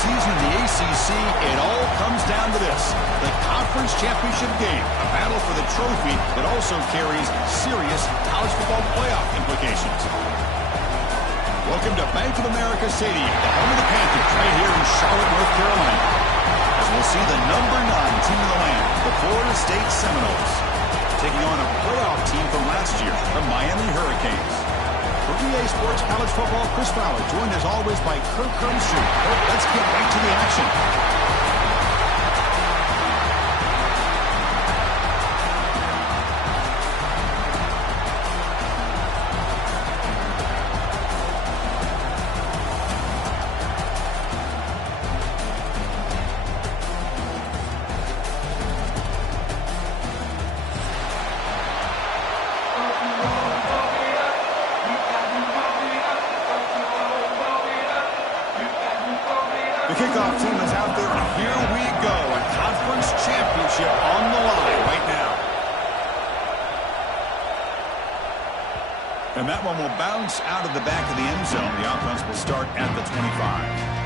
season in the ACC, it all comes down to this: the conference championship game, a battle for the trophy that also carries serious college football playoff implications. Welcome to Bank of America Stadium, the home of the Panthers, right here in Charlotte, North Carolina, as we'll see the number 9 team in the land, the Florida State Seminoles, taking on a playoff team from last year, the Miami Hurricanes. For EA Sports College Football, Chris Fowler, joined as always by Kirk Herbstreit. Let's get right to the action. The kickoff team is out there, and here we go. A conference championship on the line right now. And that one will bounce out of the back of the end zone. The offense will start at the 25.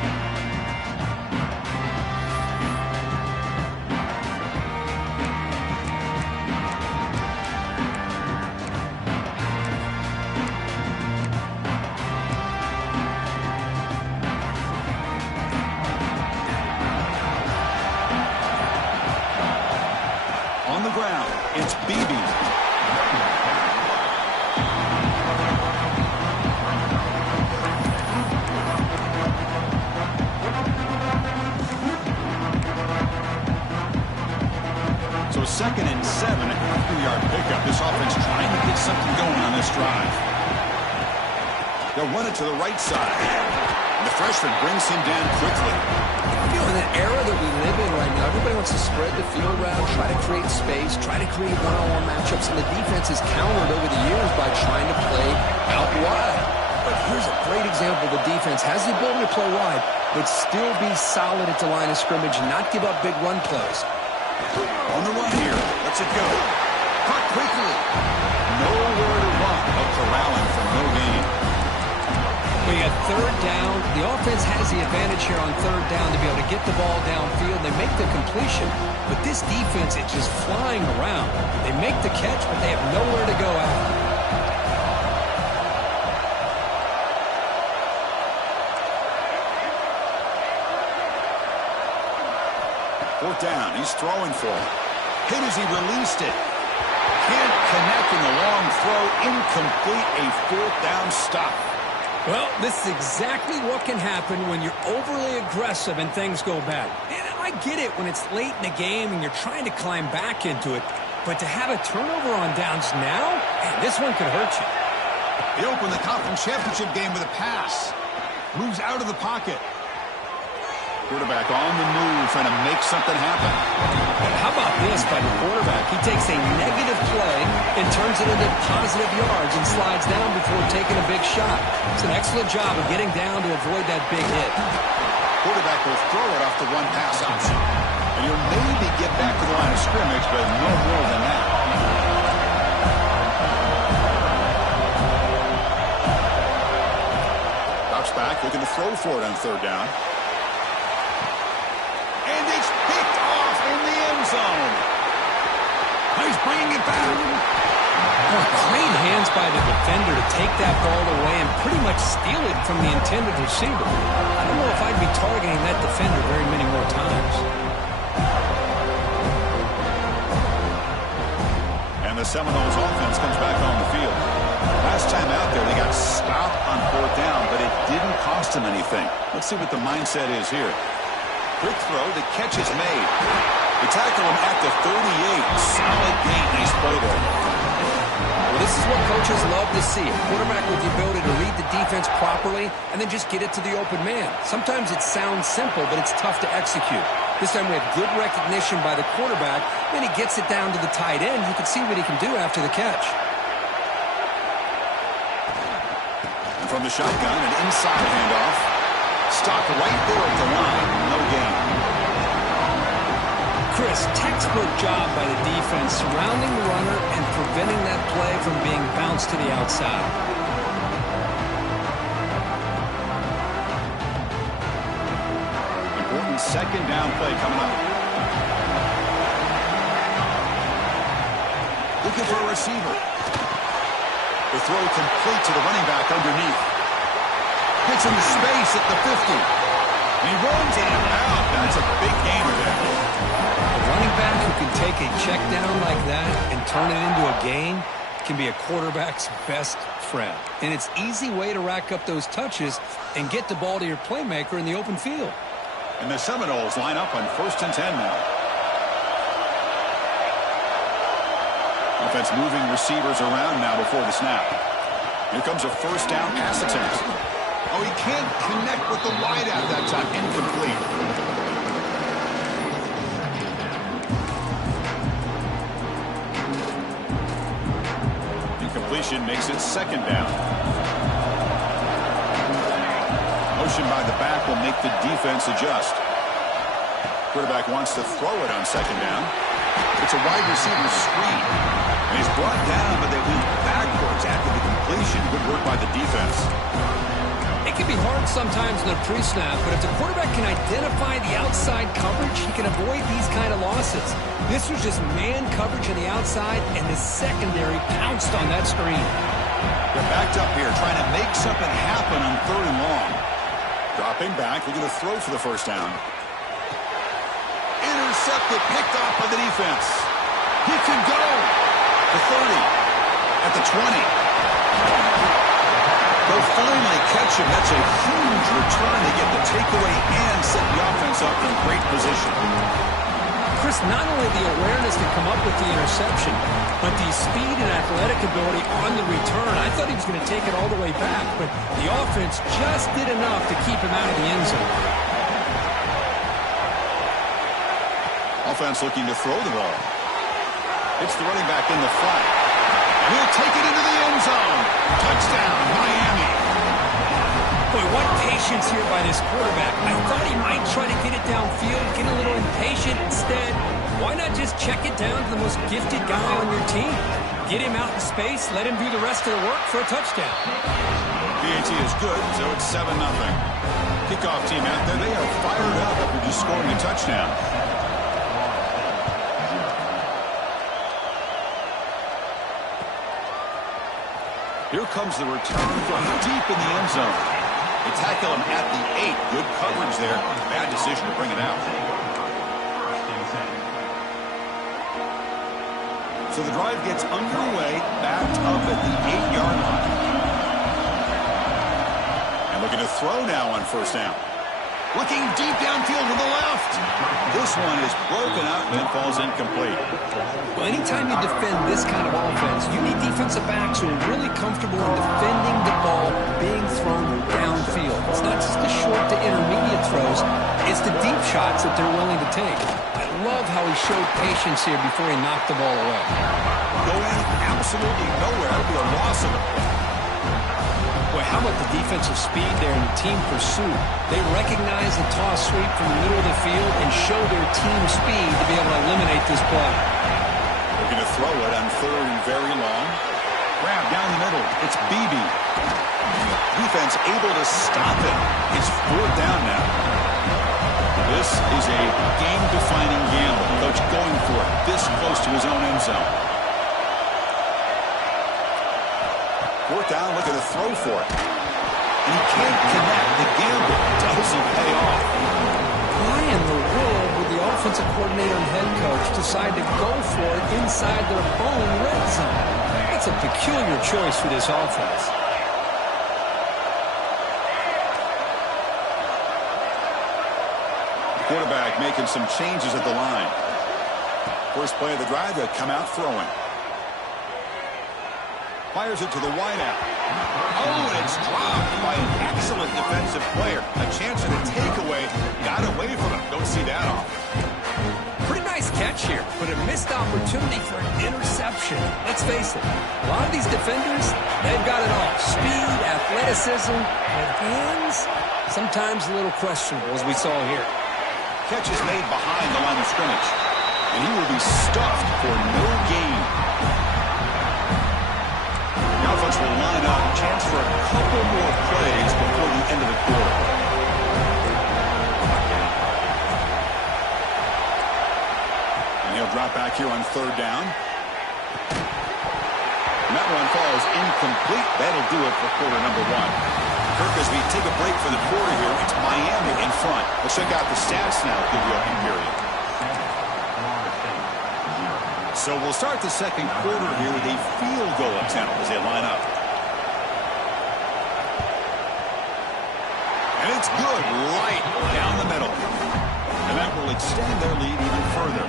It's Beebe. So 2nd and 7, a 2-yard pickup. This offense trying to get something going on this drive. They'll run it to the right side. And the freshman brings him down quickly. You know, in the era that we live in right now, everybody wants to spread the field around, try to create space, try to create one-on-one matchups, and the defense has countered over the years by trying to play out wide. But here's a great example. The defense has the ability to play wide, but still be solid at the line of scrimmage and not give up big run plays. On the run here. Let's it go. Caught quickly. Nowhere to run, but corralling for no gain. We got 3rd down. The offense has the advantage here on 3rd down to be able to get the ball downfield. They make the completion, but this defense is just flying around. They make the catch, but they have nowhere to go after. 4th down. He's throwing for it. Hit as he released it. Can't connect in the long throw. Incomplete. A 4th down stop. Well, this is exactly what can happen when you're overly aggressive and things go bad. And I get it when it's late in the game and you're trying to climb back into it. But to have a turnover on downs now, man, this one could hurt you. They open the conference championship game with a pass. Moves out of the pocket. Quarterback on the move, trying to make something happen. How about this by the quarterback? He takes a negative play and turns it into positive yards and slides down before taking a big shot. It's an excellent job of getting down to avoid that big hit. Quarterback will throw it off the one pass option. And he'll maybe get back to the line of scrimmage, but no more than that. Drops back, looking to throw for it on 3rd down. And it's picked off in the end zone. He's bringing it back. Great hands by the defender to take that ball away and pretty much steal it from the intended receiver. I don't know if I'd be targeting that defender very many more times. And the Seminoles offense comes back on the field. Last time out there, they got stopped on 4th down, but it didn't cost them anything. Let's see what the mindset is here. Quick throw, the catch is made. They tackle him at the 38. Solid gain, nice play there. Well, this is what coaches love to see. A quarterback with the ability to read the defense properly and then just get it to the open man. Sometimes it sounds simple, but it's tough to execute. This time we have good recognition by the quarterback. Then he gets it down to the tight end. You can see what he can do after the catch. And from the shotgun, an inside handoff. Stopped right there at the line. No gain. Chris, textbook job by the defense surrounding the runner and preventing that play from being bounced to the outside. second down play coming up. Looking for a receiver. The throw complete to the running back underneath. Gets into space at the 50. And he runs in and out. That's a big gainer there. A running back who can take a check down like that and turn it into a gain can be a quarterback's best friend. And it's an easy way to rack up those touches and get the ball to your playmaker in the open field. And the Seminoles line up on 1st and 10 now. Offense moving receivers around now before the snap. Here comes a first down pass attempt. Oh, he can't connect with the wideout that time. Incomplete. Incompletion makes it second down. Motion by the back will make the defense adjust. Quarterback wants to throw it on second down. It's a wide receiver screen. And he's brought down, but they went backwards after the completion. Good work by the defense. It can be hard sometimes in the pre-snap, but if the quarterback can identify the outside coverage, he can avoid these kind of losses. This was just man coverage on the outside, and the secondary pounced on that screen. They're backed up here, trying to make something happen on 3rd and long. Dropping back, looking to throw for the first down. Intercepted, picked off by the defense. He can go. The 30, at the 20. They'll finally catch him. That's a huge return to get the takeaway and set the offense up in great position. Chris, not only the awareness to come up with the interception, but the speed and athletic ability on the return. I thought he was going to take it all the way back, but the offense just did enough to keep him out of the end zone. Offense looking to throw the ball. It's the running back in the flat. And he'll take it into the end zone. Touchdown, Miami. Boy, what patience here by this quarterback. I thought he might try to get it downfield, get a little impatient. Instead, why not just check it down to the most gifted guy on your team? Get him out in space, let him do the rest of the work for a touchdown. PAT is good, so it's 7-0. Kickoff team out there, they are fired up after just scoring a touchdown. Here comes the return from deep in the end zone. They tackle him at the 8. Good coverage there. Bad decision to bring it out. So the drive gets underway, backed up at the 8-yard line. And looking to throw now on first down. Looking deep downfield to the left. This one is broken up and falls incomplete. Well, anytime you defend this kind of offense, you need defensive backs who are really comfortable in defending the ball being thrown downfield. It's not just the short to intermediate throws, it's the deep shots that they're willing to take. I love how he showed patience here before he knocked the ball away. Going absolutely nowhere. That'll be a loss of the play. Boy, how about the defensive speed there in the team pursuit? They recognize the toss sweep from the middle of the field and show their team speed to be able to eliminate this play. Looking to throw it on 3rd and very long. Grab down the middle. It's Beebe. Defense able to stop it. It's 4th down now. This is a game-defining gamble. Coach going for it this close to his own end zone. 4th down, looking to throw for it. And he can't connect. The gamble doesn't pay off. Why in the world would the offensive coordinator and head coach decide to go for it inside their own red zone? That's a peculiar choice for this offense. Quarterback making some changes at the line. First play of the drive, they'll come out throwing. Fires it to the wideout. Oh, and it's dropped by an excellent defensive player. A chance at a takeaway. Got away from him. Don't see that off. Pretty nice catch here, but a missed opportunity for an interception. Let's face it, a lot of these defenders, they've got it all. Speed, athleticism, but hands, sometimes a little questionable, as we saw here. Catch is made behind the line of scrimmage. And he will be stuffed for no gain. The offense will line up. Chance for a couple more plays before the end of the quarter. brought back here on third down. And that one falls incomplete. That'll do it for quarter number one. Kirk, as we take a break for the quarter here, it's Miami in front. Let's check out the stats now through the opening period. So we'll start the second quarter here with a field goal attempt as they line up. And it's good right down the middle. And that will extend their lead even further.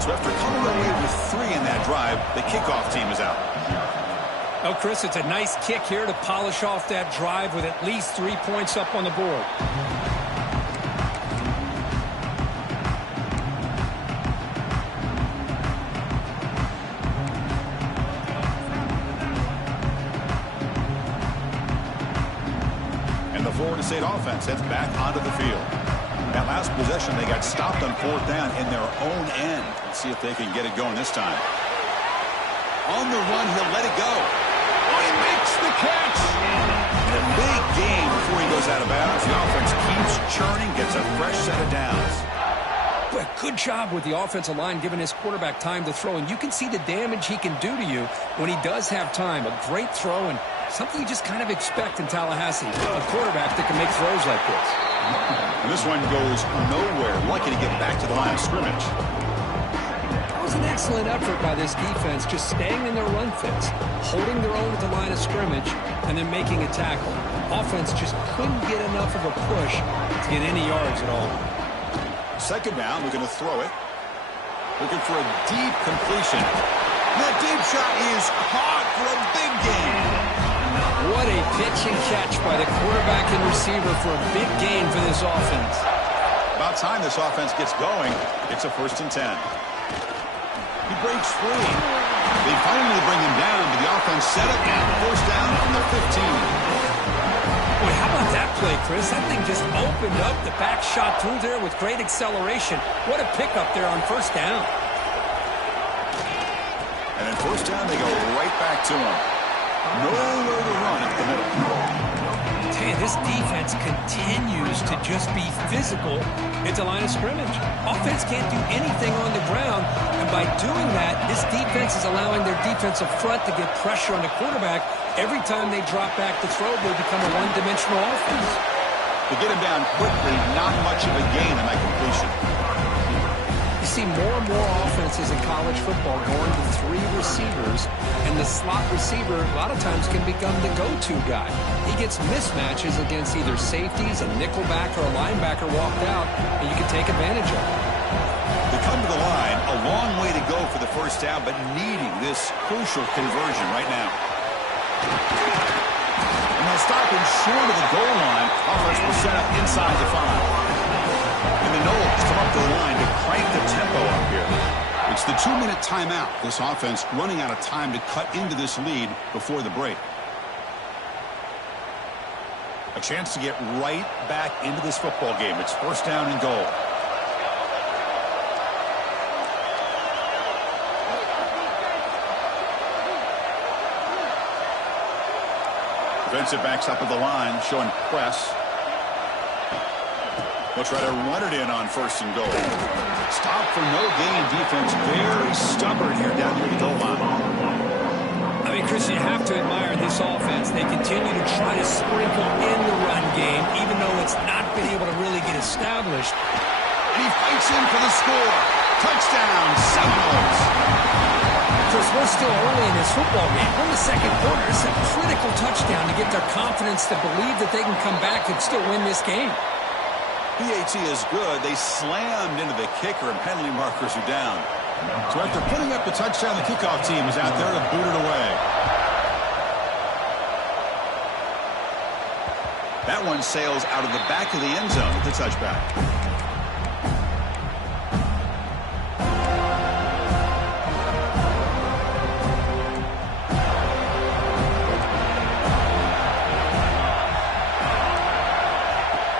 So after coming away with 3 in that drive, the kickoff team is out. Oh, Chris, it's a nice kick here to polish off that drive with at least 3 points up on the board. And the Florida State offense heads back onto the field. That last possession, they got stopped on fourth down in their own end. Let's see if they can get it going this time. On the run, he'll let it go. Oh, he makes the catch. And a big gain before he goes out of bounds. The offense keeps churning, gets a fresh set of downs. But good job with the offensive line giving his quarterback time to throw. And you can see the damage he can do to you when he does have time. A great throw and something you just kind of expect in Tallahassee. A quarterback that can make throws like this. And this one goes nowhere. Lucky to get back to the line of scrimmage. That was an excellent effort by this defense, just staying in their run fits, holding their own at the line of scrimmage, and then making a tackle. Offense just couldn't get enough of a push to get any yards at all. Second down, looking to throw it. Looking for a deep completion. That deep shot is caught for a big gain. What a pitch and catch by the quarterback and receiver for a big gain for this offense. About time this offense gets going. It's a 1st and 10. He breaks free. They finally bring him down, but the offense set it and 1st down from the 15. Boy, how about that play, Chris? That thing just opened up. The back shot through there with great acceleration. What a pickup there on 1st down. And then 1st down, they go right back to him. Nowhere to run at the middle. Tell you, this defense continues to just be physical at the line of scrimmage. Offense can't do anything on the ground, and by doing that, this defense is allowing their defensive front to get pressure on the quarterback. Every time they drop back to throw, they become a one-dimensional offense. To get him down quickly, not much of a gain in that completion. You see more and more offenses in college football going to 3 receivers, and the slot receiver a lot of times can become the go-to guy. He gets mismatches against either safeties, a nickelback, or a linebacker walked out, and you can take advantage of it. They come to the line, a long way to go for the 1st down, but needing this crucial conversion right now. And they'll stop him short of the goal line. Offense will set up inside the 5. And the Noles come up to the line to crank the tempo up here. It's the 2-minute timeout. This offense running out of time to cut into this lead before the break. A chance to get right back into this football game. It's 1st down and goal. Defensive backs up at the line, showing press. They'll try to run it in on 1st and goal. Stop for no gain defense. Very stubborn here down near the goal line. I mean, Chris, you have to admire this offense. They continue to try to sprinkle in the run game, even though it's not been able to really get established. And he fights in for the score. Touchdown, Seminoles. Chris, we're still early in this football game. We're in the second quarter. It's a critical touchdown to get their confidence to believe that they can come back and still win this game. PAT is good. They slammed into the kicker, and penalty markers are down. So after putting up the touchdown, the kickoff team is out there to boot it away. That one sails out of the back of the end zone with the touchback.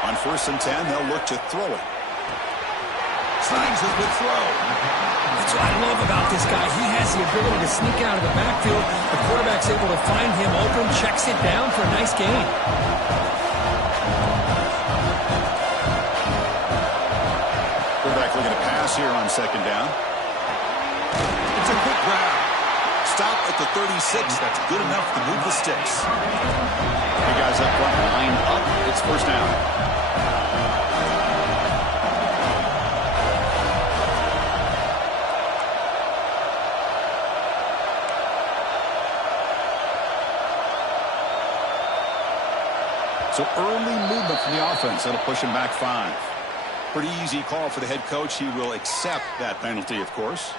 On 1st and 10, they'll look to throw it. Slides a good throw. That's what I love about this guy. He has the ability to sneak out of the backfield. The quarterback's able to find him open, checks it down for a nice gain. Quarterback looking to pass here on 2nd down. a quick grab. Stop at the 36. That's good enough to move the sticks. The guys up front lined up. It's first down. So early movement from the offense. That'll push him back 5. Pretty easy call for the head coach. He will accept that penalty, of course.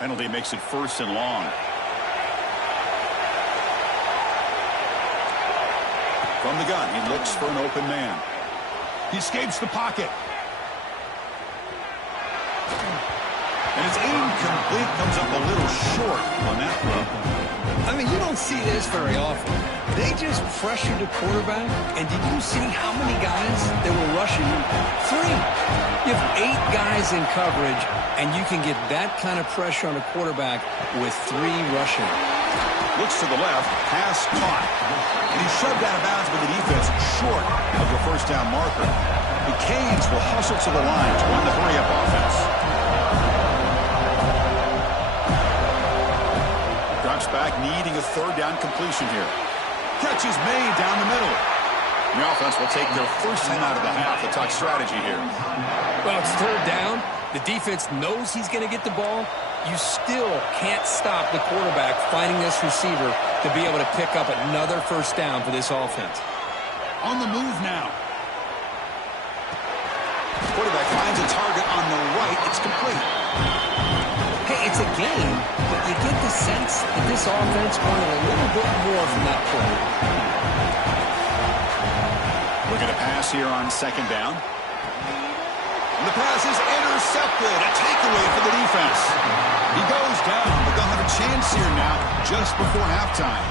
Penalty makes it first and long. From the gun, he looks for an open man. He escapes the pocket. And his aim complete, comes up a little short on that throw. I mean, you don't see this very often. They just pressured the quarterback, and did you see how many guys that were rushing him? 3. You have 8 guys in coverage, and you can get that kind of pressure on a quarterback with 3 rushing. Looks to the left, pass caught. And he's shoved out of bounds by the defense short of the first down marker. The Canes will hustle to the line to run the hurry-up offense. Drops back, needing a third down completion here. Catch is made down the middle. The offense will take their first 10 out of the half. A tough strategy here. Well, it's third down. The defense knows he's going to get the ball. You still can't stop the quarterback finding this receiver to be able to pick up another first down for this offense. On the move now. Quarterback finds a target on the right. It's complete. Hey, it's a game, but you get the sense that this offense wanted a little bit more from that play. Looking to pass here on second down. And the pass is intercepted. A takeaway for the defense. He goes down, but they'll have a chance here now just before halftime.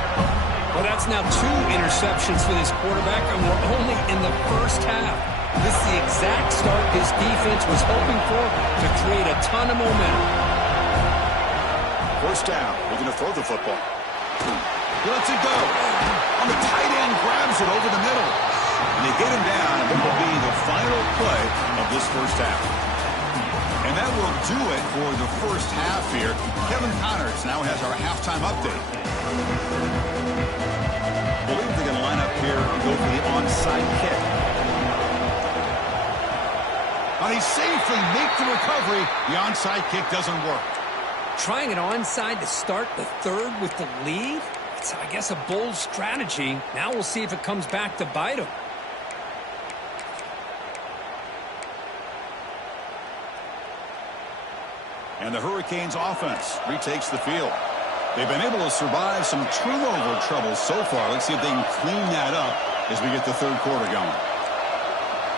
Well, that's now 2 interceptions for this quarterback, and we're only in the first half. This is the exact start this defense was hoping for to create a ton of momentum. First down. We're going to throw the football. He lets it go. On the tight end, grabs it over the middle. And they get him down, and it will be the final play of this first half. And that will do it for the first half here. Kevin Connors now has our halftime update. I believe they're going to line up here and go for the onside kick. And he safely makes the recovery. The onside kick doesn't work. Trying it onside to start the third with the lead? It's, I guess, a bold strategy. Now we'll see if it comes back to bite him. And the Hurricanes offense retakes the field. They've been able to survive some turnover trouble so far. Let's see if they can clean that up as we get the third quarter going.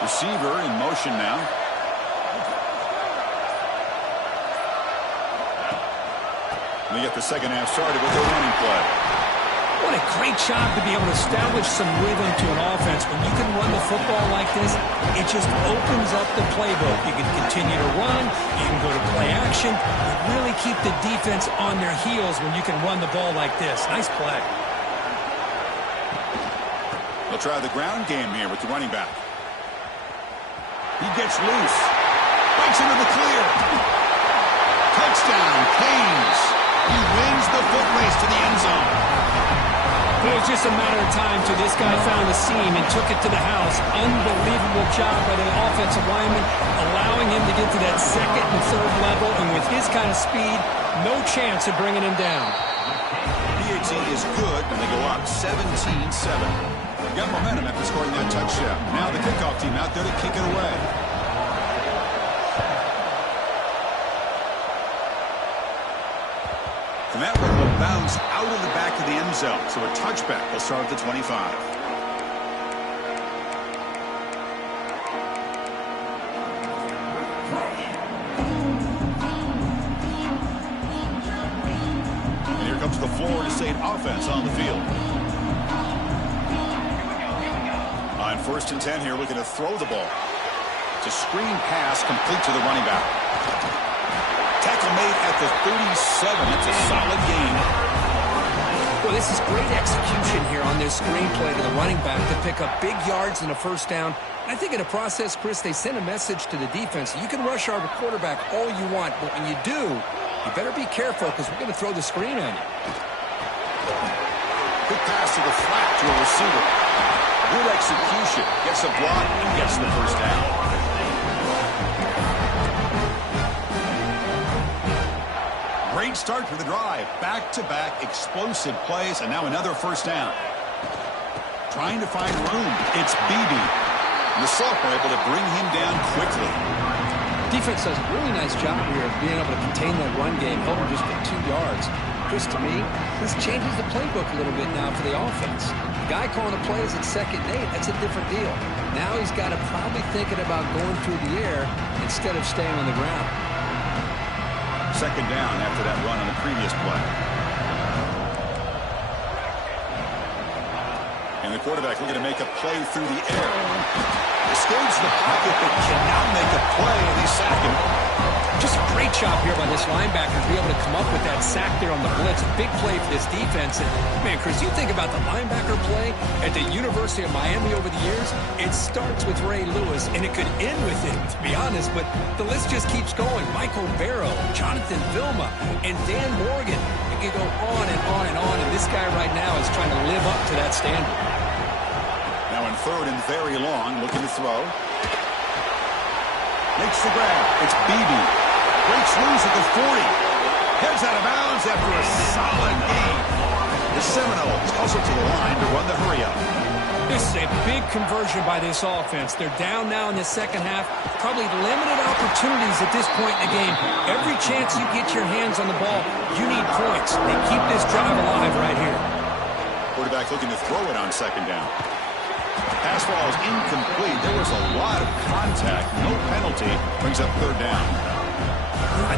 Receiver in motion now. And they get the second half started with their running play. What a great job to be able to establish some rhythm to an offense. When you can run the football like this, it just opens up the playbook. You can continue to run. You can go to play action. You really keep the defense on their heels when you can run the ball like this. Nice play. They'll try the ground game here with the running back. He gets loose. Breaks into the clear. Touchdown, Canes. He wins the foot race to the end zone. It was just a matter of time till this guy found the seam and took it to the house. Unbelievable job by the offensive lineman, allowing him to get to that second and third level. And with his kind of speed, no chance of bringing him down. PAT is good, and they go up 17-7. Got momentum after scoring that touchdown. Now the kickoff team out there to kick it away. And that one will bounce out of the back of the end zone. So a touchback will start at the 25. And here comes the Florida State offense on the field. On first and 10 here, looking to throw the ball. It's a screen pass complete to the running back. Tackle made at the 37. It's a solid gain. Well, Well, this is great execution here on this screenplay to the running back to pick up big yards and a first down. I think in the process, Chris, they sent a message to the defense. You can rush our quarterback all you want, but when you do, you better be careful because we're going to throw the screen on you. Quick pass to the flat to a receiver. Good execution. Gets a block and gets the first down. Great start to the drive. Back-to-back explosive plays, and now another first down. Trying to find room. It's Beebe. The sophomore able to bring him down quickly. Defense does a really nice job here of being able to contain that run game, held him just at 2 yards. Chris, to me, this changes the playbook a little bit now for the offense. The guy calling the plays at 2nd and 8, that's a different deal. Now he's got to probably thinking about going through the air instead of staying on the ground. 2nd down after that run on the previous play. And the quarterback looking to make a play through the air. Escapes the pocket, but cannot make a play, and he's sacked him. Just a great job here by this linebacker to be able to come up with that sack there on the blitz. A big play for this defense. And, man, Chris, you think about the linebacker play at the University of Miami over the years, it starts with Ray Lewis, and it could end with him, to be honest. But the list just keeps going. Michael Barrow, Jonathan Vilma, and Dan Morgan. It can go on and on and on, and this guy right now is trying to live up to that standard. Now in 3rd and very long, looking to throw. Makes the grab. It's Beebe. Breaks loose at the 40. Heads out of bounds after a solid gain. The Seminoles hustle to the line to run the hurry-up. This is a big conversion by this offense. They're down now in the second half. Probably limited opportunities at this point in the game. Every chance you get your hands on the ball, you need points. They keep this drive alive right here. Quarterback looking to throw it on 2nd down. Pass ball is incomplete. There was a lot of contact. No penalty. Brings up 3rd down.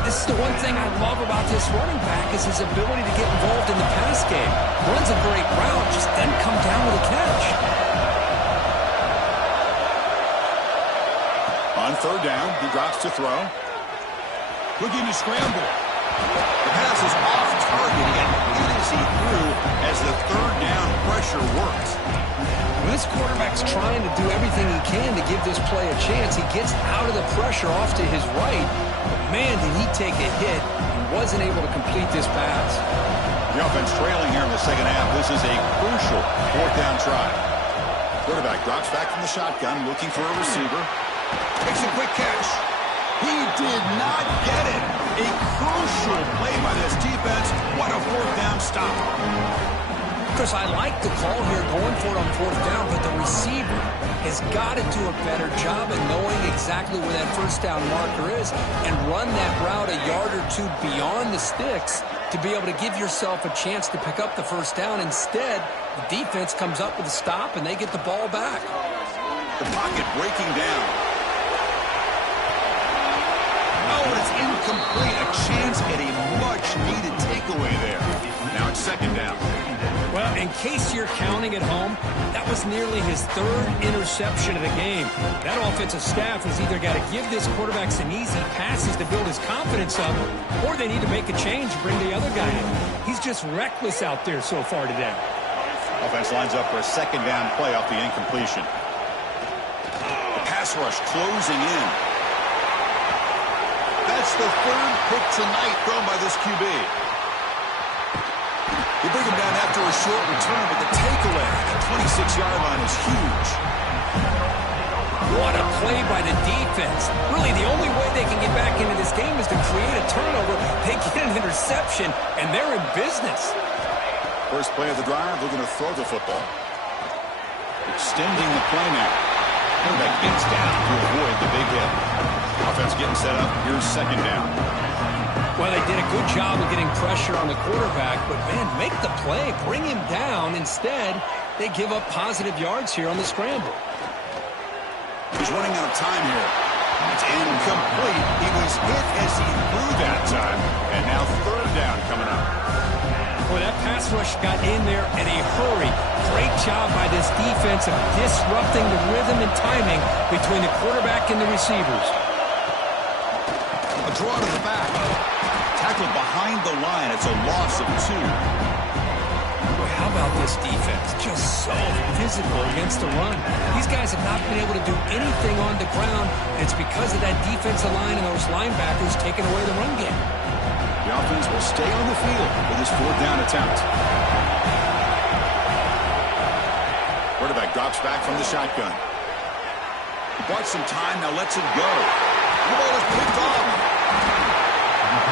This is the one thing I love about this running back is his ability to get involved in the pass game. Runs a great route, just doesn't come down with a catch. On 3rd down, he drops to throw. Looking to scramble. The pass is off target. He got hit as he threw as the 3rd down pressure works. When this quarterback's trying to do everything he can to give this play a chance, he gets out of the pressure off to his right. But man, did he take a hit and wasn't able to complete this pass. The offense trailing here in the second half. This is a crucial 4th down try. Quarterback drops back from the shotgun, looking for a receiver. Makes a quick catch. He did not get it. A crucial play by this defense. What a 4th down stop. Chris, I like the call here going for it on 4th down, but the receiver has got to do a better job of knowing exactly where that 1st down marker is and run that route a yard or 2 beyond the sticks to be able to give yourself a chance to pick up the 1st down. Instead, the defense comes up with a stop and they get the ball back. The pocket breaking down. Oh, and it's incomplete. A chance at a much-needed takeaway there. Now it's 2nd down. Well, in case you're counting at home, that was nearly his 3rd interception of the game. That offensive staff has either got to give this quarterback some easy passes to build his confidence up, or they need to make a change and bring the other guy in. He's just reckless out there so far today. Offense lines up for a 2nd down play off the incompletion. The pass rush closing in. That's the 3rd pick tonight thrown by this QB. You bring him down after a short return, but the takeaway at the 26-yard line is huge. What a play by the defense. Really, the only way they can get back into this game is to create a turnover. They get an interception, and they're in business. First play of the drive, looking to throw the football. Extending the play now. Quarterback gets down to avoid the big hit. Offense getting set up. Here's 2nd down. Well, they did a good job of getting pressure on the quarterback, but, man, make the play. Bring him down. Instead, they give up positive yards here on the scramble. He's running out of time here. It's incomplete. He was hit as he threw that time. And now 3rd down coming up. Boy, that pass rush got in there in a hurry. Great job by this defense of disrupting the rhythm and timing between the quarterback and the receivers. A draw to the back. Tackled behind the line. It's a loss of 2. Boy, how about this defense? Just so physical against the run. These guys have not been able to do anything on the ground, and it's because of that defensive line and those linebackers taking away the run game. The offense will stay on the field for this 4th down attempt. Quarterback drops back from the shotgun. He bought some time, now lets it go. The ball is picked off.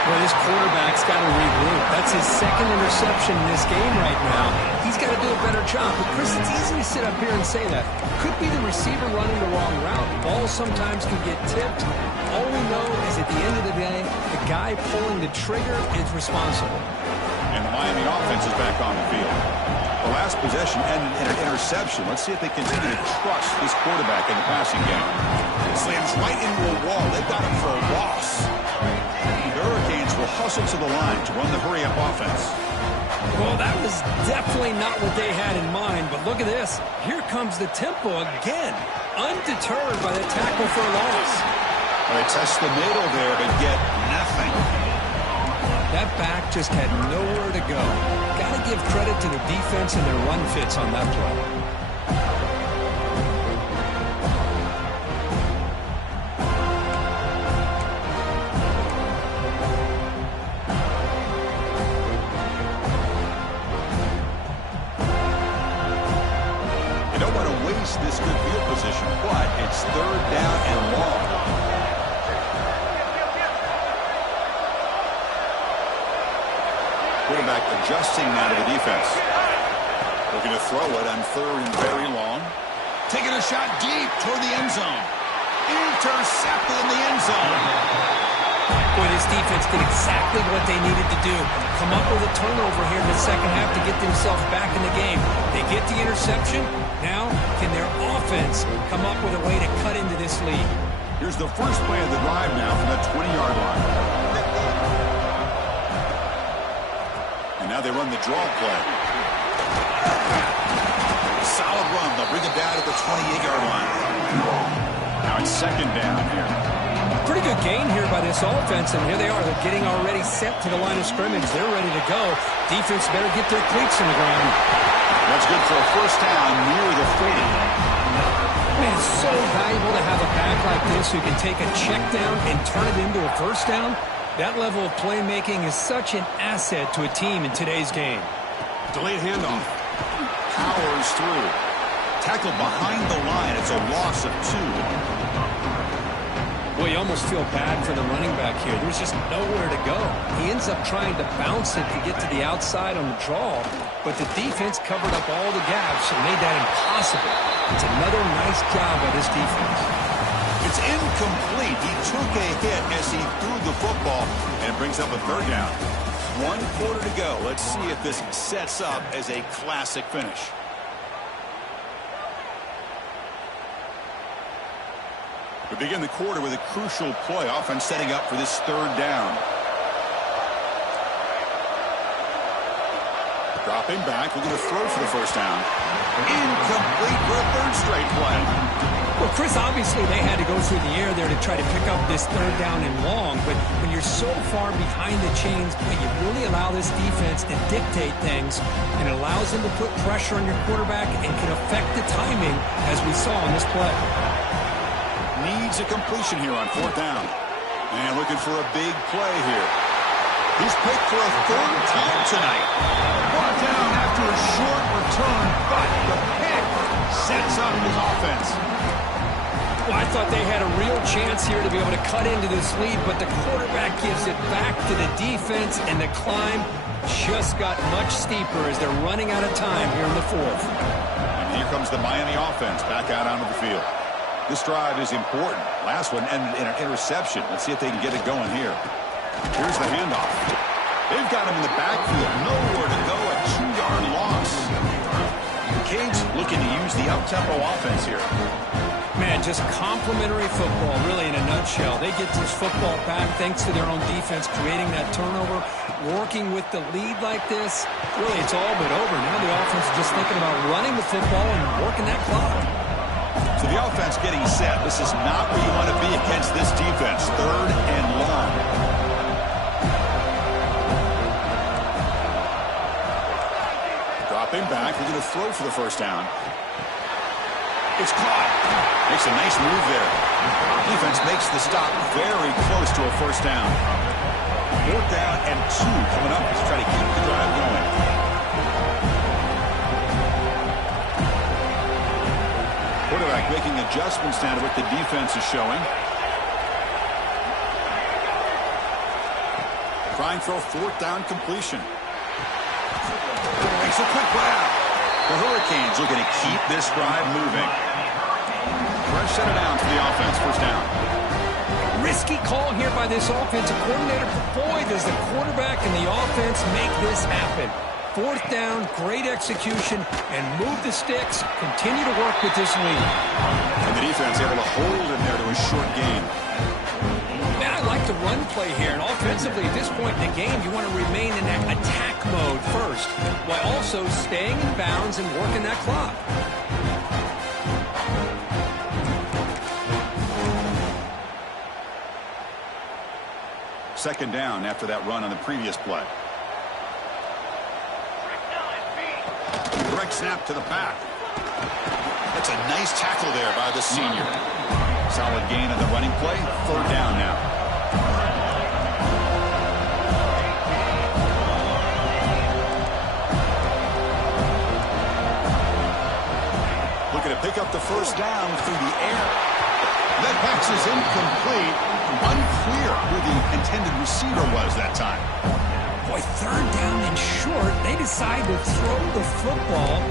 Well, this quarterback's got to regroup. That's his 2nd interception in this game right now. He's got to do a better job. But, Chris, it's easy to sit up here and say that. Could be the receiver running the wrong route. Balls sometimes can get tipped. All we know is at the end of the day, the guy pulling the trigger is responsible. And the Miami offense is back on the field. The last possession ended in an interception. Let's see if they continue to trust this quarterback in the passing game. Slams right into a wall. They've got him for a loss. The Hurricanes will hustle to the line to run the hurry-up offense. Well, that was definitely not what they had in mind, but look at this. Here comes the tempo again, undeterred by the tackle for a loss. Well, they test the middle there, but get nothing. That back just had nowhere to go. Got to give credit to the defense and their run fits on that play. This good field position, but it's 3rd down and long. Quarterback adjusting now to the defense. Looking to throw it on 3rd and very long. Taking a shot deep toward the end zone. Intercepted in the end zone. Boy, this defense did exactly what they needed to do. Come up with a turnover here in the 2nd half to get themselves back in the game. They get the interception. Now, can their offense come up with a way to cut into this lead? Here's the first play of the drive now from the 20-yard line. And now they run the draw play. Solid run. They'll bring it down at the 28-yard line. Now it's 2nd down here. Pretty good gain here by this offense, and here they are. They're getting already set to the line of scrimmage. They're ready to go. Defense better get their cleats in the ground. That's good for a 1st down near the 40. Man, it's so valuable to have a back like this who can take a check down and turn it into a 1st down. That level of playmaking is such an asset to a team in today's game. Delayed handoff. Powers through. Tackled behind the line. It's a loss of 2. Boy, you almost feel bad for the running back here. There's just nowhere to go. He ends up trying to bounce it to get to the outside on the draw, but the defense covered up all the gaps and made that impossible. It's another nice job by this defense. It's incomplete. He took a hit as he threw the football, and it brings up a 3rd down. 1 quarter to go. Let's see if this sets up as a classic finish. We begin the quarter with a crucial play. Offense setting up for this 3rd down. Dropping back, looking to throw for the 1st down. Incomplete for a 3rd straight play. Well, Chris, obviously they had to go through the air there to try to pick up this 3rd down and long, but when you're so far behind the chains, you really allow this defense to dictate things, and it allows them to put pressure on your quarterback and can affect the timing, as we saw in this play. Needs a completion here on 4th down. And looking for a big play here. He's picked for a 3rd time tonight. Brought down after a short return, but the pick sets up his offense. Well, I thought they had a real chance here to be able to cut into this lead, but the quarterback gives it back to the defense, and the climb just got much steeper as they're running out of time here in the 4th. And here comes the Miami offense back out onto the field. This drive is important. Last one ended in an interception. Let's see if they can get it going here. Here's the handoff. They've got him in the backfield. Nowhere to go. A 2-yard loss. The Canes looking to use the up-tempo offense here. Man, just complimentary football, really, in a nutshell. They get this football back thanks to their own defense, creating that turnover, working with the lead like this. Really, it's all but over. Now the offense is just thinking about running the football and working that clock. So the offense getting set. This is not where you want to be against this defense. 3rd and long. Dropping back, we're going to throw for the first down. It's caught. Makes a nice move there. Defense makes the stop very close to a first down. 4th down and 2 coming up to try to keep the drive going. Quarterback making adjustments down to what the defense is showing. Trying for a 4th down completion. Makes a quick grab. The Hurricanes looking to keep this drive moving. Fresh set it down for the offense. First down. Risky call here by this offensive coordinator. Boy, does the quarterback and the offense make this happen. 4th down, great execution, and move the sticks. Continue to work with this lead. And the defense able to hold him there to a short gain. Man, I like the run play here. And offensively, at this point in the game, you want to remain in that attack mode first, while also staying in bounds and working that clock. Second down after that run on the previous play. Direct snap to the pack. That's a nice tackle there by the senior. Solid gain on the running play. 3rd down now. Looking to pick up the first down through the air. That pass is incomplete. Unclear who the intended receiver was that time. Boy, 3rd down and short. They decide to throw the football,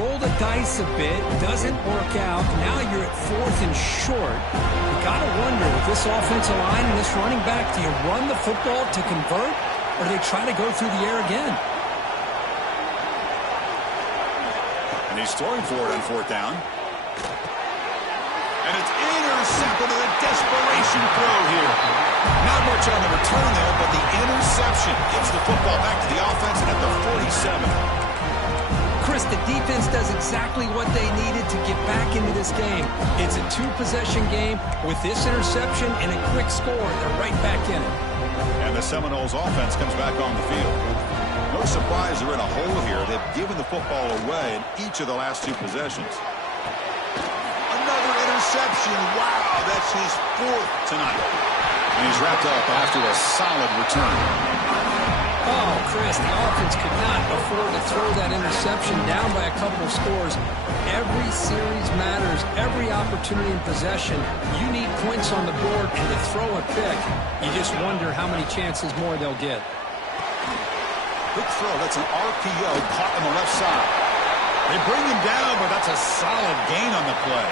roll the dice a bit, doesn't work out. Now you're at 4th and short. You got to wonder with this offensive line and this running back, do you run the football to convert, or do they try to go through the air again? And he's throwing for it on 4th down. And it's intercepted with a desperation throw here. Not much on the return there, but the interception gives the football back to the offense at the 47. Chris, the defense does exactly what they needed to get back into this game. It's a 2-possession game. With this interception and a quick score, they're right back in it. And the Seminoles offense comes back on the field. No surprise they're in a hole here. They've given the football away in each of the last 2 possessions. Another interception. Wow, that's his 4th tonight. And he's wrapped up after a solid return. Oh, Chris, the offense could not afford to throw that interception down by a couple of scores. Every series matters. Every opportunity in possession. You need points on the board, and to throw a pick, you just wonder how many chances more they'll get. Quick throw. That's an RPO caught on the left side. They bring him down, but that's a solid gain on the play.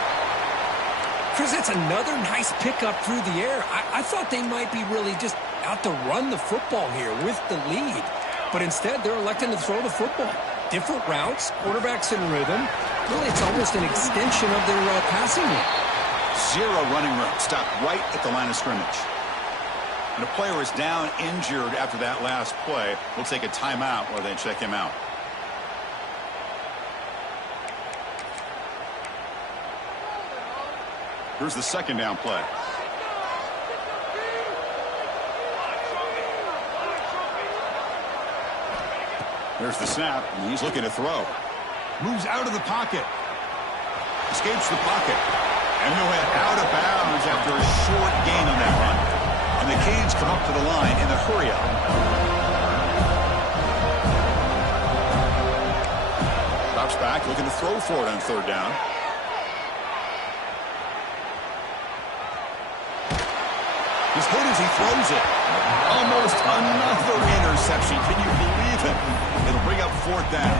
Chris, it's another nice pickup through the air. I thought they might be really just out to run the football here with the lead. But instead, they're electing to throw the football. Different routes, quarterbacks in rhythm. Really, it's almost an extension of their passing game. 0 running room. Stopped right at the line of scrimmage. And the player is down injured after that last play. We'll take a timeout while they check him out. Here's the second down play. There's the snap, and he's looking to throw. Moves out of the pocket. Escapes the pocket. And he went out of bounds after a short gain on that run. And the Canes come up to the line in the hurry-up. Drops back, looking to throw for it on 3rd down. He's hit as he throws it. Almost another interception. Can you believe it? It'll bring up 4th down.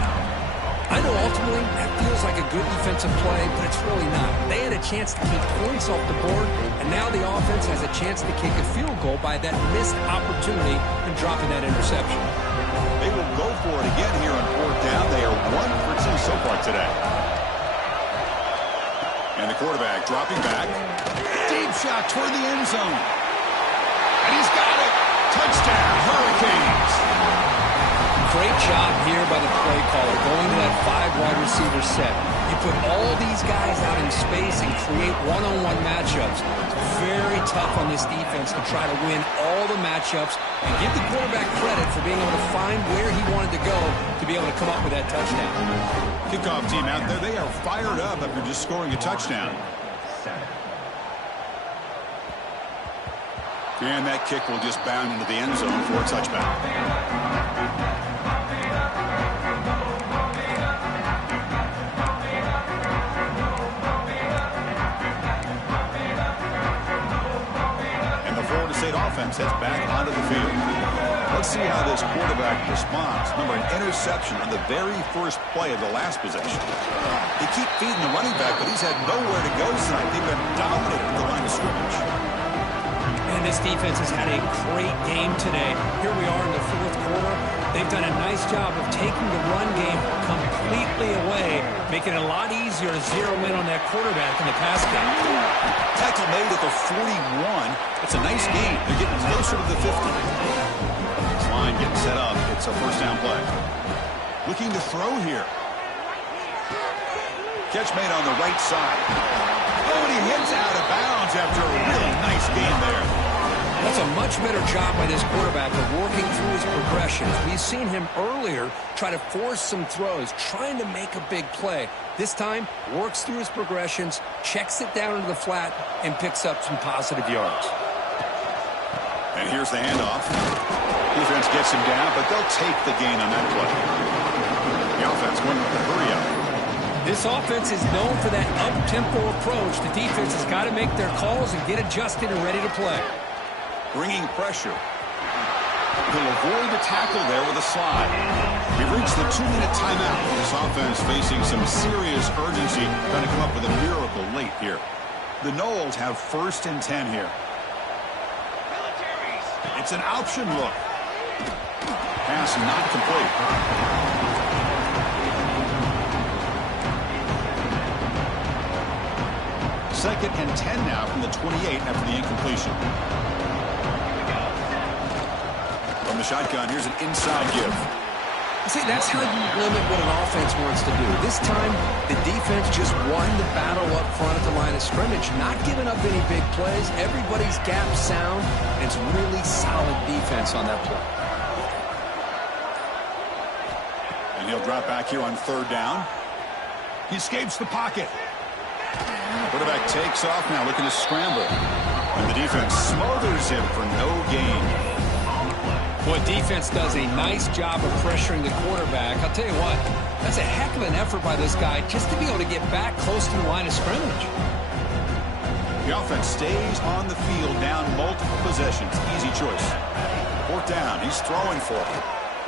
I know ultimately that feels like a good defensive play, but it's really not. They had a chance to keep points off the board, and now the offense has a chance to kick a field goal by that missed opportunity and dropping that interception. They will go for it again here on 4th down. They are 1 for 2 so far today. And the quarterback dropping back. Deep shot toward the end zone. And he's got it. Touchdown, Hurricanes. great job here by the play caller, going to that 5 wide receiver set. You put all these guys out in space and create one-on-one matchups. It's very tough on this defense to try to win all the matchups and give the quarterback credit for being able to find where he wanted to go to be able to come up with that touchdown. Kickoff team out there, they are fired up after just scoring a touchdown. And that kick will just bound into the end zone for a touchback. And the Florida State offense heads back onto the field. Let's see how this quarterback responds. Remember, an interception on the very first play of the last possession. They keep feeding the running back, but he's had nowhere to go tonight. They've been dominated at the line of scrimmage. And this defense has had a great game today. Here we are in the fourth quarter. They've done a nice job of taking the run game completely away, making it a lot easier to zero in on that quarterback in the pass game. Tackle made at the 41. It's a nice gain. They're getting closer to the 50. This line getting set up. It's a first down play. Looking to throw here. Catch made on the right side. Oh, and he hits out of bounds after a really nice gain there. That's a much better job by this quarterback of working through his progressions. We've seen him earlier try to force some throws, trying to make a big play. This time, works through his progressions, checks it down into the flat, and picks up some positive yards. And here's the handoff. Defense gets him down, but they'll take the gain on that play. The offense going with the hurry up. This offense is known for that up-tempo approach. The defense has got to make their calls and get adjusted and ready to play. Bringing pressure. He'll avoid the tackle there with a slide. We've reached the 2-minute timeout. This offense facing some serious urgency, trying to come up with a miracle late here. The Noles have 1st and 10 here. It's an option look. Pass not complete. 2nd and 10 now from the 28 after the incompletion. From the shotgun, here's an inside give. See, that's how you limit what an offense wants to do. This time, the defense just won the battle up front at the line of scrimmage, not giving up any big plays. Everybody's gap sound, and it's really solid defense on that play. And he'll drop back here on 3rd down. He escapes the pocket. Quarterback takes off now, looking to scramble. And the defense smothers him for no gain. Boy, defense does a nice job of pressuring the quarterback. I'll tell you what, that's a heck of an effort by this guy just to be able to get back close to the line of scrimmage. The offense stays on the field down multiple possessions. Easy choice. 4th down. He's throwing for it.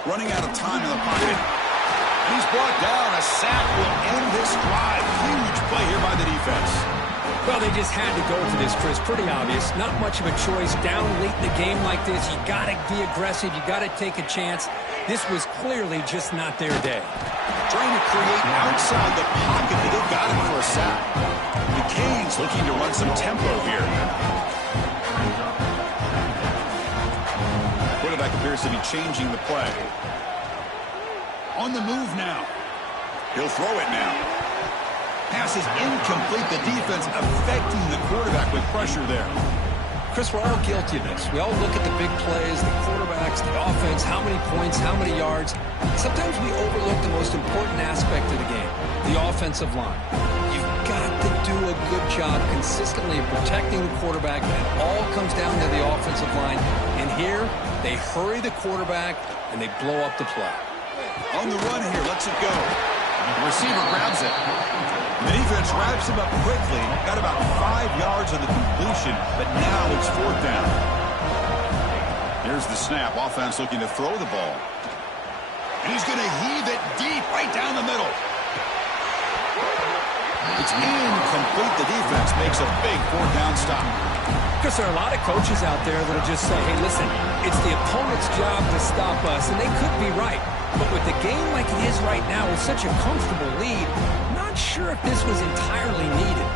Running out of time in the pocket. And he's brought down. A sack will end this drive. Huge play here by the defense. Well, they just had to go for this, Chris. Pretty obvious. Not much of a choice. Down late in the game like this, you got to be aggressive. You got to take a chance. This was clearly just not their day. Trying to create outside the pocket, but they got him for a sack. The Canes looking to run some tempo here. Quarterback appears to be changing the play. On the move now. He'll throw it now. Pass is incomplete. The defense affecting the quarterback with pressure there. Chris, we're all guilty of this. We all look at the big plays, the quarterbacks, the offense, how many points, how many yards. Sometimes we overlook the most important aspect of the game, the offensive line. You've got to do a good job consistently of protecting the quarterback. It all comes down to the offensive line. And here, they hurry the quarterback, and they blow up the play. On the run here, lets it go. The receiver grabs it. The defense wraps him up quickly. Got about 5 yards on the completion, but now it's 4th down. Here's the snap. Offense looking to throw the ball. And he's going to heave it deep right down the middle. It's incomplete. The defense makes a big 4th down stop. Because there are a lot of coaches out there that will just say, hey, listen, it's the opponent's job to stop us, and they could be right. But with the game like it is right now with such a comfortable lead, not sure if this was entirely needed.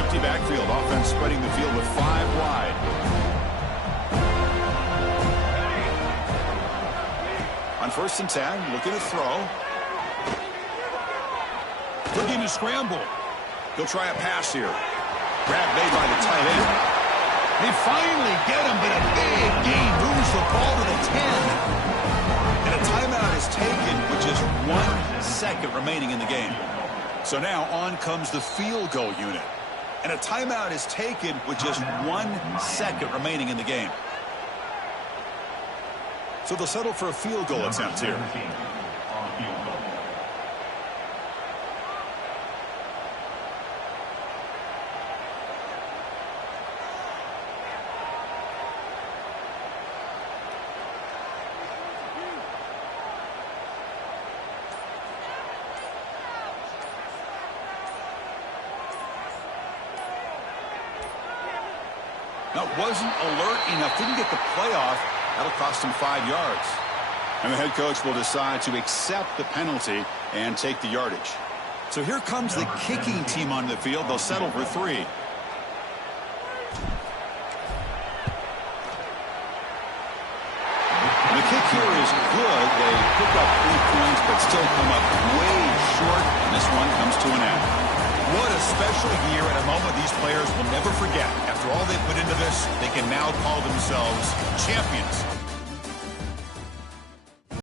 Empty backfield. Offense spreading the field with 5 wide. On 1st and 10, looking to throw. Looking to scramble. He'll try a pass here. Grab made by the tight end. They finally get him, but a big gain moves the ball to the 10. And a timeout is taken with just 1 second remaining in the game. So now on comes the field goal unit. And a timeout is taken with just 1 second remaining in the game. So they'll settle for a field goal attempt here. Now, wasn't alert enough, didn't get the playoff. That'll cost him 5 yards. And the head coach will decide to accept the penalty and take the yardage. So here comes the kicking team on the field. They'll settle for 3. And the kick here is good. They pick up 3 points, but still come up way short. And this one comes to an end. What a special year and a moment these players will never forget. After all they put into this, they can now call themselves champions.